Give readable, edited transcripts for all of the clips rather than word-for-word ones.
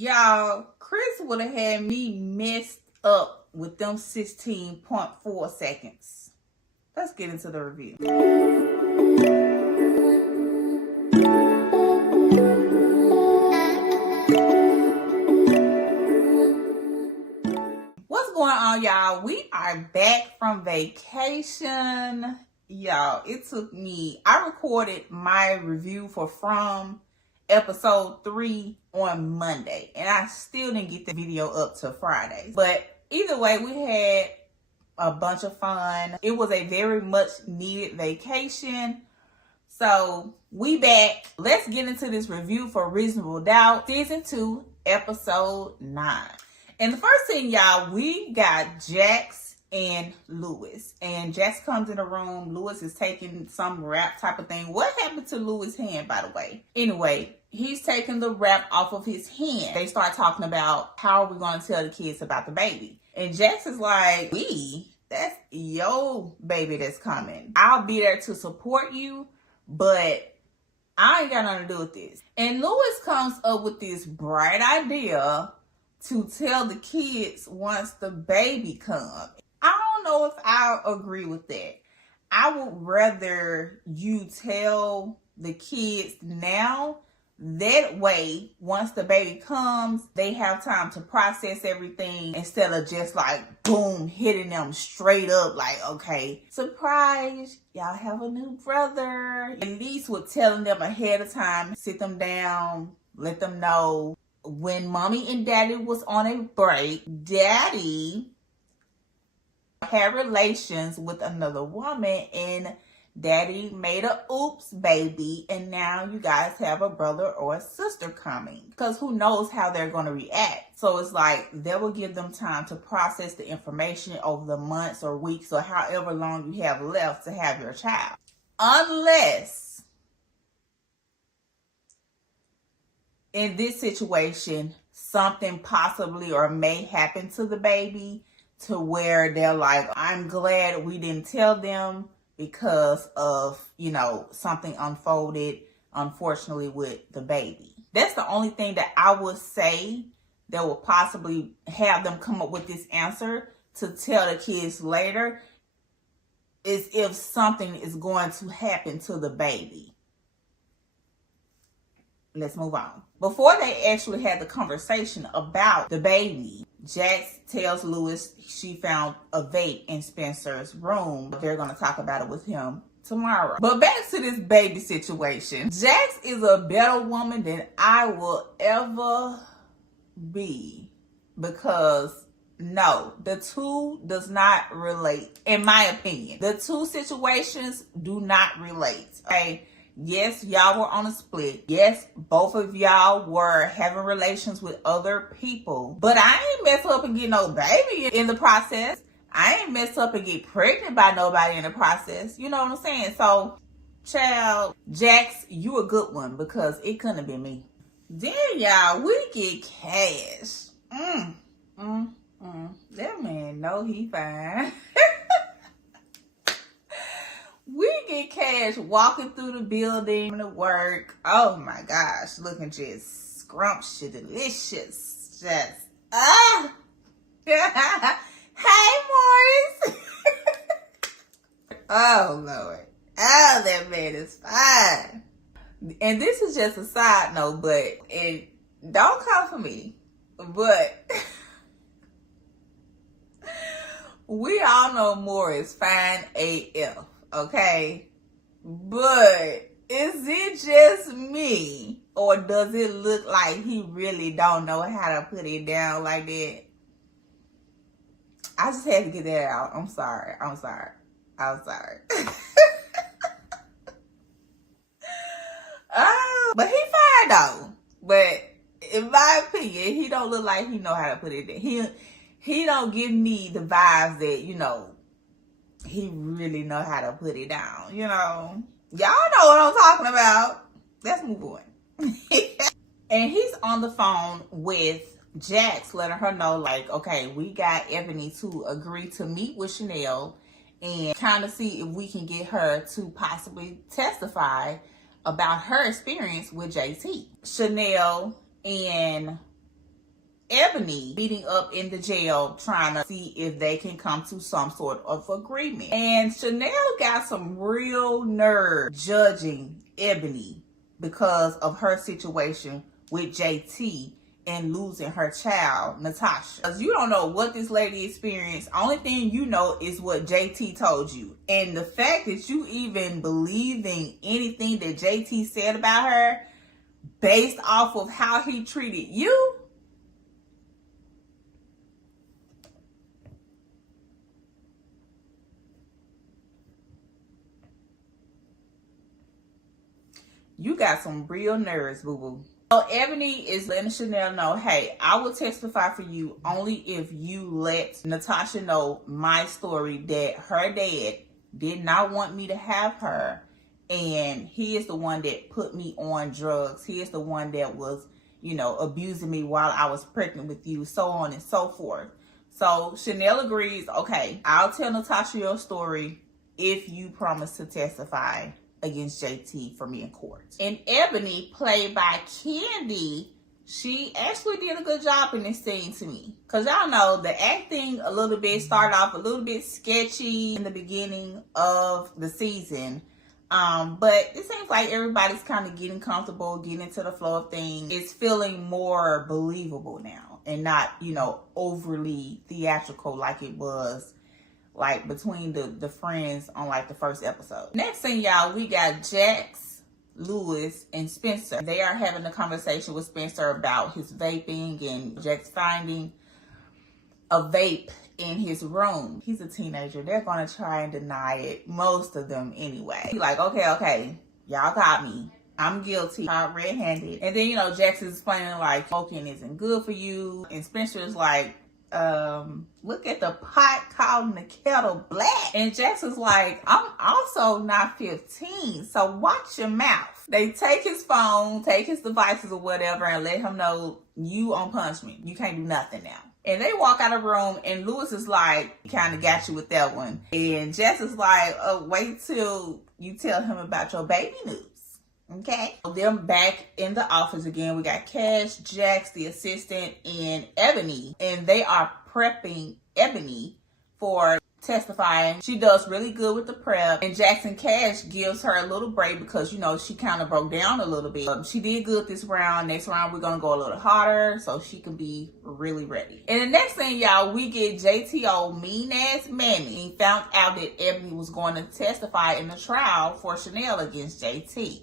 Y'all, Chris would have had me messed up with them 16.4 seconds. Let's get into the review. What's going on, y'all? We are back from vacation. Y'all, it took me, I recorded my review for From episode 3 on Monday, and I still didn't get the video up till Friday. But either way, we had a bunch of fun. It was a very much needed vacation. So we back. Let's get into this review for Reasonable Doubt, season 2, episode 9. And the first thing, y'all, we got Jax and Lewis. And Jax comes in the room. Lewis is taking some wrap type of thing. What happened to Lewis' hand, by the way? Anyway, he's taking the wrap off of his hand. They start talking about how are we going to tell the kids about the baby. And Jax is like, that's your baby that's coming. I'll be there to support you, but I ain't got nothing to do with this. And Lewis comes up with this bright idea to tell the kids once the baby comes. I don't know if I agree with that. I would rather you tell the kids now. That way, once the baby comes, they have time to process everything instead of just like, boom, hitting them straight up like, okay, surprise, y'all have a new brother. At least with telling them ahead of time, sit them down, let them know. When mommy and daddy was on a break, daddy had relations with another woman and daddy made a oops baby, and now you guys have a brother or a sister coming, because who knows how they're going to react. So it's like that will give them time to process the information over the months or weeks or however long you have left to have your child. Unless in this situation, something possibly or may happen to the baby to where they're like, I'm glad we didn't tell them because of, something unfolded, unfortunately, with the baby. That's the only thing that I would say that will possibly have them come up with this answer to tell the kids later, is if something is going to happen to the baby. Let's move on. Before they actually had the conversation about the baby, Jax tells Lewis she found a vape in Spencer's room. They're going to talk about it with him tomorrow. But back to this baby situation. Jax is a better woman than I will ever be, because no, the two does not relate. In my opinion, the two situations do not relate. Okay. Yes, y'all were on a split. Yes, both of y'all were having relations with other people. But I ain't mess up and get no baby in the process. I ain't mess up and get pregnant by nobody in the process. You know what I'm saying? So, child, Jax, you a good one, because it couldn't have been me. Then, y'all, we get Cash. That man know he fine. We get Cash walking through the building to work. Oh my gosh, looking just scrumptious, delicious. Just, Hey, Morris. Oh, Lord. Oh, that man is fine. And this is just a side note, but don't come for me. But we all know Morris fine AF. Okay, but is it just me, or does it look like he really don't know how to put it down like that? I just had to get that out. I'm sorry. But he fine though. But in my opinion, he don't look like he know how to put it down. He don't give me the vibes that, he really know how to put it down, Y'all know what I'm talking about. Let's move on. And he's on the phone with Jax, letting her know, like, okay, we got Ebony to agree to meet with Chanel and kind of see if we can get her to possibly testify about her experience with JT. Chanel and Ebony meeting up in the jail trying to see if they can come to some sort of agreement. And Chanel got some real nerve judging Ebony because of her situation with JT and losing her child, Natasha. Because you don't know what this lady experienced. Only thing you know is what JT told you. And the fact that you even believing anything that JT said about her based off of how he treated you, you got some real nerves, boo-boo. So Ebony is letting Chanel know, hey, I will testify for you only if you let Natasha know my story, that her dad did not want me to have her, and he is the one that put me on drugs. He is the one that was, you know, abusing me while I was pregnant with you, so on and so forth. So Chanel agrees, okay, I'll tell Natasha your story if you promise to testify against JT for me in court. And Ebony, played by Candy, she actually did a good job in this scene to me. Because y'all know the acting a little bit started off a little bit sketchy in the beginning of the season. But it seems like everybody's kind of getting comfortable, getting into the flow of things. It's feeling more believable now and not, you know, overly theatrical like it was like between the friends on like the first episode. Next thing, y'all, we got Jax, Lewis, and Spencer. They are having a conversation with Spencer about his vaping and Jax finding a vape in his room. He's a teenager. They're gonna try and deny it, most of them anyway. He's like, okay, y'all got me. I'm guilty. I'm red-handed. And then, you know, Jax is explaining like smoking isn't good for you. And Spencer is like, look at the pot calling the kettle black. And Jax is like, I'm also not 15, so watch your mouth. They take his phone, take his devices or whatever, and let him know you on punishment. You can't do nothing now. And they walk out of the room, and Lewis is like, kind of got you with that one. And Jax is like, wait till you tell him about your baby news. Okay, them back in the office again. We got Cash, Jax, the assistant, and Ebony, and they are prepping Ebony for testifying. She does really good with the prep, and Jackson Cash gives her a little break because, you know, she kind of broke down a little bit. She did good this round. Next round, we're gonna go a little harder so she can be really ready. And the next thing, y'all, we get JTO mean ass Manny. He found out that Ebony was going to testify in the trial for Chanel against JT.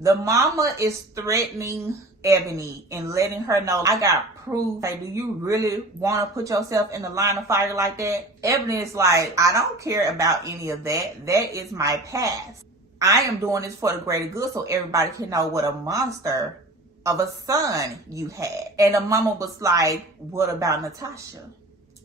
The mama is threatening Ebony and letting her know, I got proof. Hey, do you really want to put yourself in the line of fire like that? Ebony is like, I don't care about any of that. That is my past. I am doing this for the greater good so everybody can know what a monster of a son you had. And the mama was like, what about Natasha?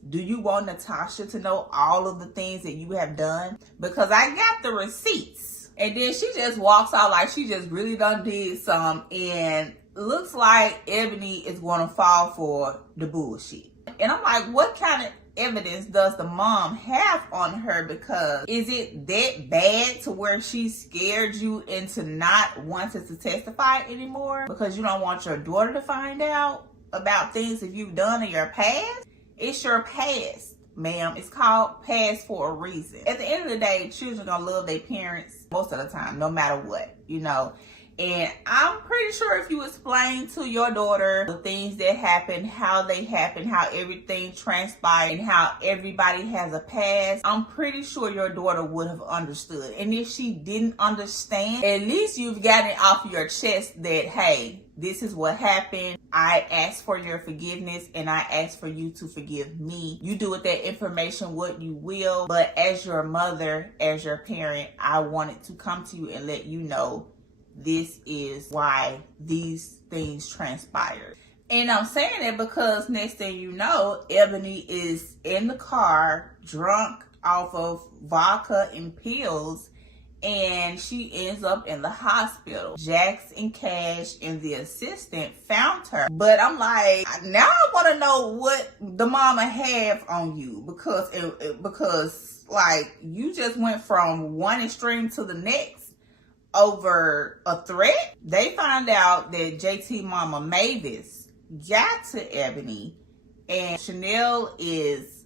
Do you want Natasha to know all of the things that you have done? Because I got the receipts. And then she just walks out like she just really done did some, and looks like Ebony is going to fall for the bullshit. And I'm like, what kind of evidence does the mom have on her? Because is it that bad to where she scared you into not wanting to testify anymore? Because you don't want your daughter to find out about things that you've done in your past? It's your past, ma'am. It's called past for a reason. At the end of the day, children gonna love their parents most of the time, no matter what, you know. And I'm pretty sure if you explain to your daughter the things that happened, how they happened, how everything transpired, and how everybody has a past, I'm pretty sure your daughter would have understood. And if she didn't understand, at least you've gotten it off your chest that, hey, this is what happened. I ask for your forgiveness and I ask for you to forgive me. You do with that information what you will. But as your mother, as your parent, I wanted to come to you and let you know this is why these things transpired. And I'm saying that because next thing you know, Ebony is in the car, drunk off of vodka and pills, and she ends up in the hospital. Jax and Cash and the assistant found her. But I'm like, now I want to know what the mama have on you, because like you just went from one extreme to the next over a threat. They find out that JT mama Mavis got to Ebony And Chanel is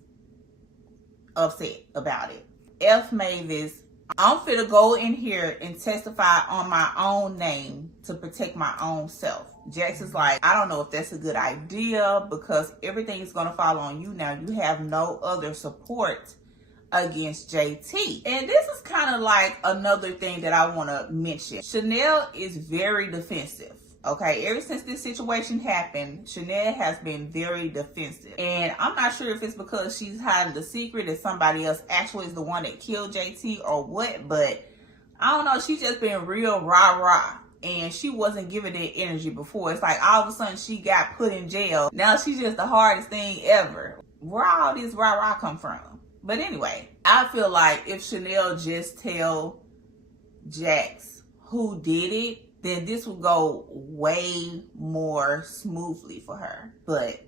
upset about it. F Mavis, I'm finna go in here and testify on my own name to protect my own self. Jax is like, I don't know if that's a good idea because everything's gonna fall on you now. You have no other support against JT. And this is kind of like another thing that I want to mention. Chanel is very defensive. Okay, ever since this situation happened, Chanel has been very defensive. And I'm not sure if it's because she's hiding the secret that somebody else actually is the one that killed JT or what, but I don't know. She's just been real rah-rah. And she wasn't giving that energy before. It's like all of a sudden she got put in jail. Now she's just the hardest thing ever. Where all this rah-rah come from? But anyway, I feel like if Chanel just tell Jax who did it, then this would go way more smoothly for her. But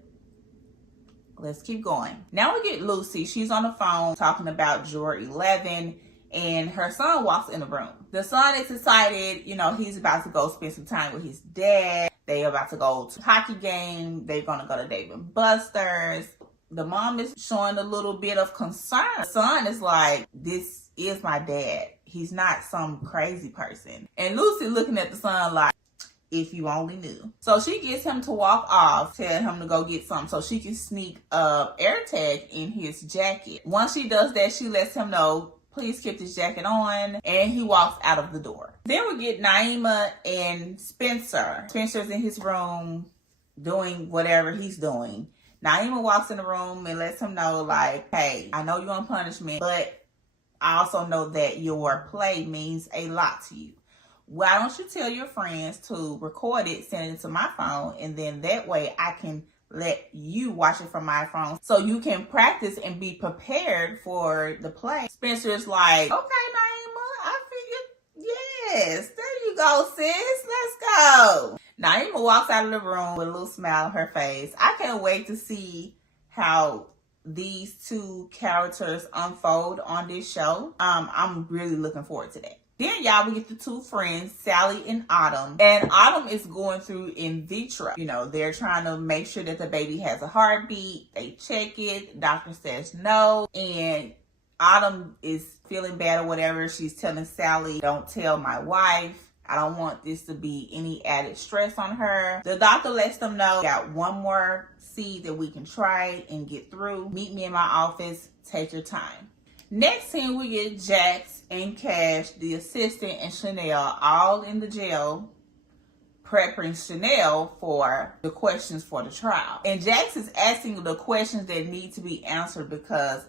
let's keep going. Now we get Lucy. She's on the phone talking about Drawer 11, and her son walks in the room. The son is excited. You know, he's about to go spend some time with his dad. They are about to go to a hockey game. They're going to go to Dave & Buster's. The mom is showing a little bit of concern. The son is like, this is my dad. He's not some crazy person. And Lucy looking at the son like, if you only knew. So she gets him to walk off, tell him to go get something so she can sneak a AirTag in his jacket. Once she does that, she lets him know, please keep this jacket on, and he walks out of the door. Then we get Naima and Spencer. Spencer's in his room doing whatever he's doing. Naima walks in the room and lets him know, like, hey, I know you're on punishment, but I also know that your play means a lot to you. Why don't you tell your friends to record it, send it to my phone, and then that way I can let you watch it from my phone so you can practice and be prepared for the play. Spencer's like, okay, Naima, I figured, yes, there you go, sis, let's go. Naima walks out of the room with a little smile on her face. I can't wait to see how these two characters unfold on this show. I'm really looking forward to that. Then, y'all, we get the two friends, Sally and Autumn. And Autumn is going through in vitro. You know, they're trying to make sure that the baby has a heartbeat. They check it. Doctor says no. And Autumn is feeling bad or whatever. She's telling Sally, don't tell my wife. I don't want this to be any added stress on her. The doctor lets them know, got one more seed that we can try and get through. Meet me in my office. Take your time. Next scene, we get Jax and Cash, the assistant, and Chanel all in the jail prepping Chanel for the questions for the trial. And Jax is asking the questions that need to be answered because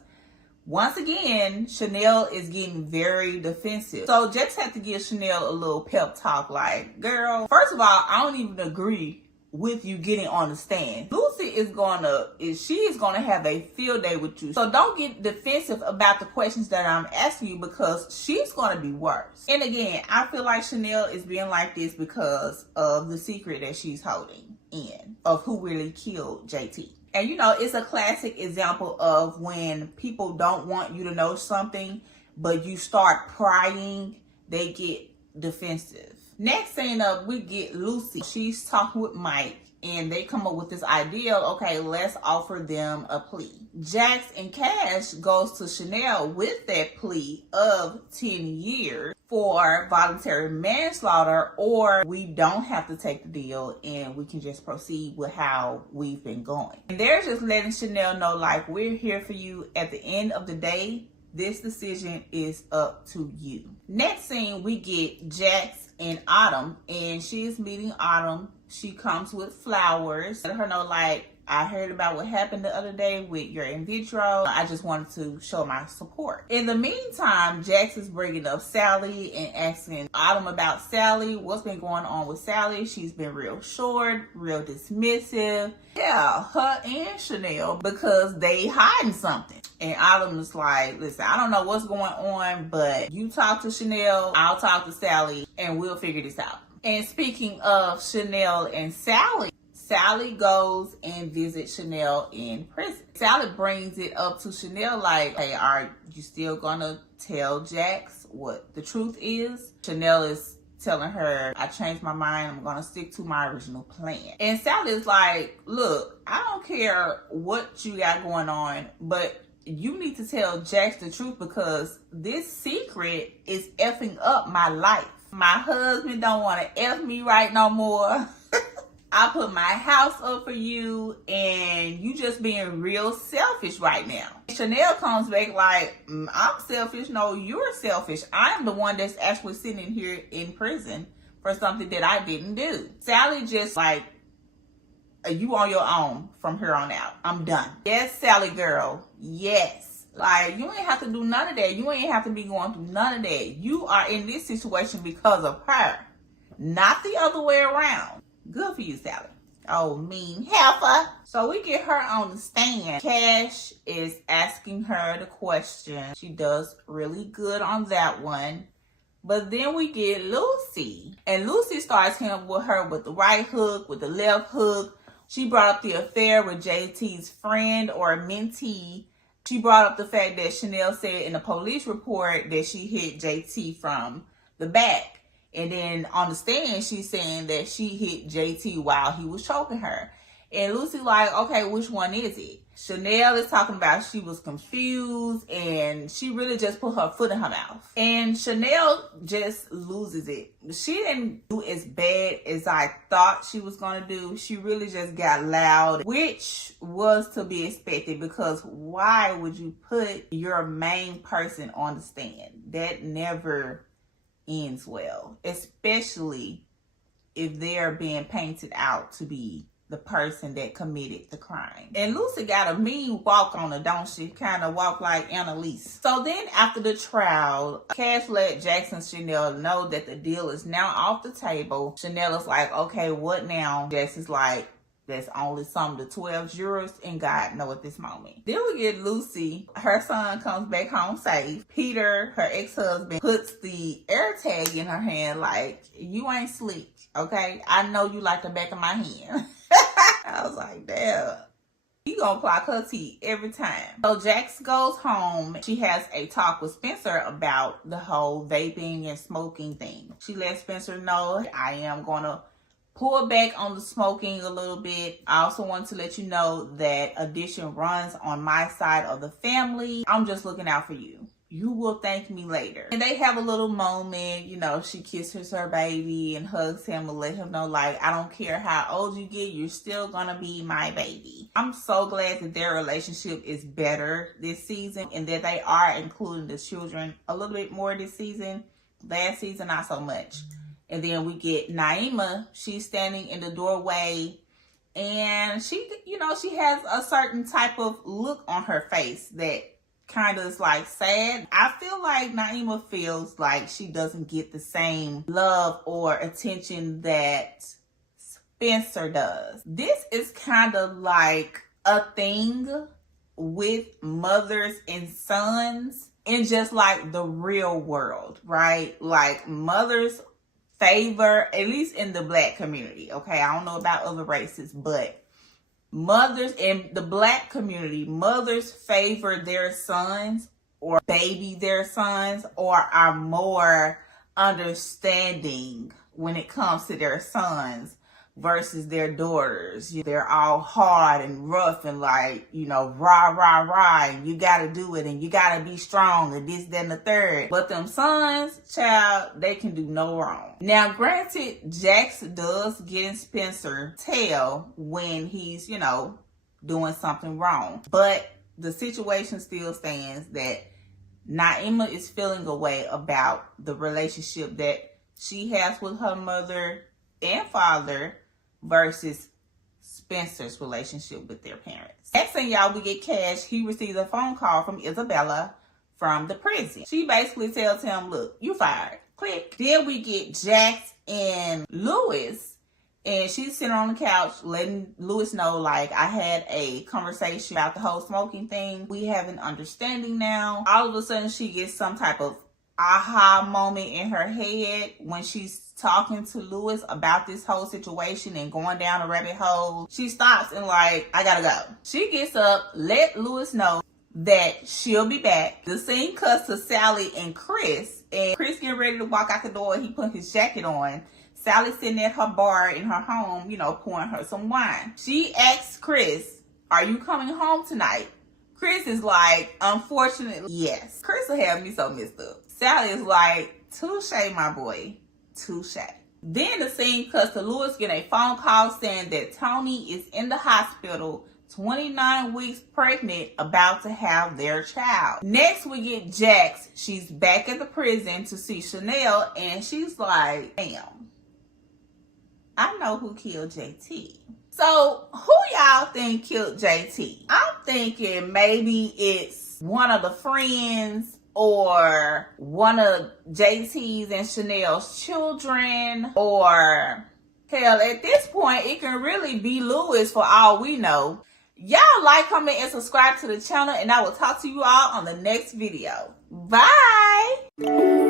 once again, Chanel is getting very defensive. So Jax had to give Chanel a little pep talk like, girl, first of all, I don't even agree with you getting on the stand. Lucy is gonna have a field day with you. So don't get defensive about the questions that I'm asking you because she's gonna be worse. And again, I feel like Chanel is being like this because of the secret that she's holding in of who really killed JT. And you know, it's a classic example of when people don't want you to know something, but you start prying, they get defensive. Next scene up, we get Lucy. She's talking with Mike, and they come up with this idea, okay, let's offer them a plea. Jax and Cash goes to Chanel with that plea of 10 years for voluntary manslaughter, or we don't have to take the deal and we can just proceed with how we've been going. And they're just letting Chanel know, like, we're here for you. At the end of the day, this decision is up to you. Next scene, we get Jax and Autumn, and she's meeting Autumn. She comes with flowers. Let her know, like, I heard about what happened the other day with your in vitro. I just wanted to show my support. In the meantime, Jax is bringing up Sally and asking Autumn about Sally. What's been going on with Sally? She's been real short, real dismissive. Yeah, her and Chanel, because they hiding something. And Autumn is like, listen, I don't know what's going on, but you talk to Chanel, I'll talk to Sally, and we'll figure this out. And speaking of Chanel and Sally, Sally goes and visits Chanel in prison. Sally brings it up to Chanel like, hey, are you still gonna tell Jax what the truth is? Chanel is telling her, I changed my mind, I'm gonna stick to my original plan. And Sally's like, look, I don't care what you got going on, but you need to tell Jax the truth because this secret is effing up my life. My husband don't want to F me right no more. I put my house up for you and you just being real selfish right now. Chanel comes back like, I'm selfish. No, you're selfish. I am the one that's actually sitting here in prison for something that I didn't do. Sally just like, you on your own from here on out. I'm done. Yes, Sally girl. Yes. Like, you ain't have to do none of that. You ain't have to be going through none of that. You are in this situation because of her, not the other way around. Good for you, Sally. Oh, mean heifer. So we get her on the stand. Cash is asking her the question. She does really good on that one. But then we get Lucy. And Lucy starts hitting with her with the right hook, with the left hook. She brought up the affair with JT's friend or mentee. She brought up the fact that Chanel said in the police report that she hit JT from the back. And then on the stand, she's saying that she hit JT while he was choking her. And Lucy like, okay, which one is it? Chanel is talking about she was confused and she really just put her foot in her mouth. And Chanel just loses it. She didn't do as bad as I thought she was going to do. She really just got loud, which was to be expected because why would you put your main person on the stand? That never ends well, especially if they're being painted out to be the person that committed the crime. And Lucy got a mean walk on her, don't she? Kind of walk like Annalise. So then after the trial, Cash let Jax and Chanel know that the deal is now off the table. Chanel is like, okay, what now? Jax is like, that's only some of the 12 jurors and God know at this moment. Then we get Lucy. Her son comes back home safe. Peter, her ex-husband, puts the air tag in her hand like, you ain't slick, okay? I know you like the back of my hand. I was like, damn. He gonna clock her teeth every time. So Jax goes home. She has a talk with Spencer about the whole vaping and smoking thing. She lets Spencer know, I am gonna pull back on the smoking a little bit. I also want to let you know that addiction runs on my side of the family. I'm just looking out for you. You will thank me later. And they have a little moment, you know, she kisses her baby and hugs him and let him know, like, I don't care how old you get, you're still gonna be my baby. I'm so glad that their relationship is better this season and that they are including the children a little bit more this season. Last season, not so much. And then we get Naima. She's standing in the doorway and she, you know, she has a certain type of look on her face that kind of is like sad. I feel like Naima feels like she doesn't get the same love or attention that Spencer does. This is kind of like a thing with mothers and sons in just like the real world, right? Like mothers favor, at least in the Black community, okay? I don't know about other races, but mothers in the Black community, mothers favor their sons or baby their sons or are more understanding when it comes to their sons versus their daughters. They're all hard and rough and like, you know, rah, rah, rah, and you gotta do it and you gotta be strong and this, that, and the third. But them sons, child, they can do no wrong. Now, granted, Jax does get in Spencer's tail when he's, you know, doing something wrong. But the situation still stands that Naima is feeling a way about the relationship that she has with her mother and father versus Spencer's relationship with their parents. Next thing, y'all, we get Cash. He receives a phone call from Isabella from the prison. She basically tells him, look, you fired. Click. Then we get Jax and Lewis, and she's sitting on the couch letting Lewis know, like, I had a conversation about the whole smoking thing. We have an understanding now. All of a sudden, she gets some type of aha moment in her head when she's talking to Lewis about this whole situation and going down a rabbit hole. She stops and like, I gotta go. She gets up, let Lewis know that she'll be back. The scene cuts to Sally and Chris getting ready to walk out the door. He put his jacket on. Sally sitting at her bar in her home, pouring her some wine. She asks Chris, "Are you coming home tonight?" Chris is like, "Unfortunately, yes." Chris will have me so messed up. Sally is like, "Touche, my boy, touche." Then the scene cuts to Louis getting a phone call saying that Tony is in the hospital, 29 weeks pregnant, about to have their child. Next, we get Jax. She's back at the prison to see Chanel, and she's like, "Damn, I know who killed JT." So, who y'all think killed JT? I'm thinking maybe it's one of the friends or one of JT's and Chanel's children, or hell, at this point, it can really be Louis for all we know. Y'all like, comment, and subscribe to the channel, and I will talk to you all on the next video. Bye!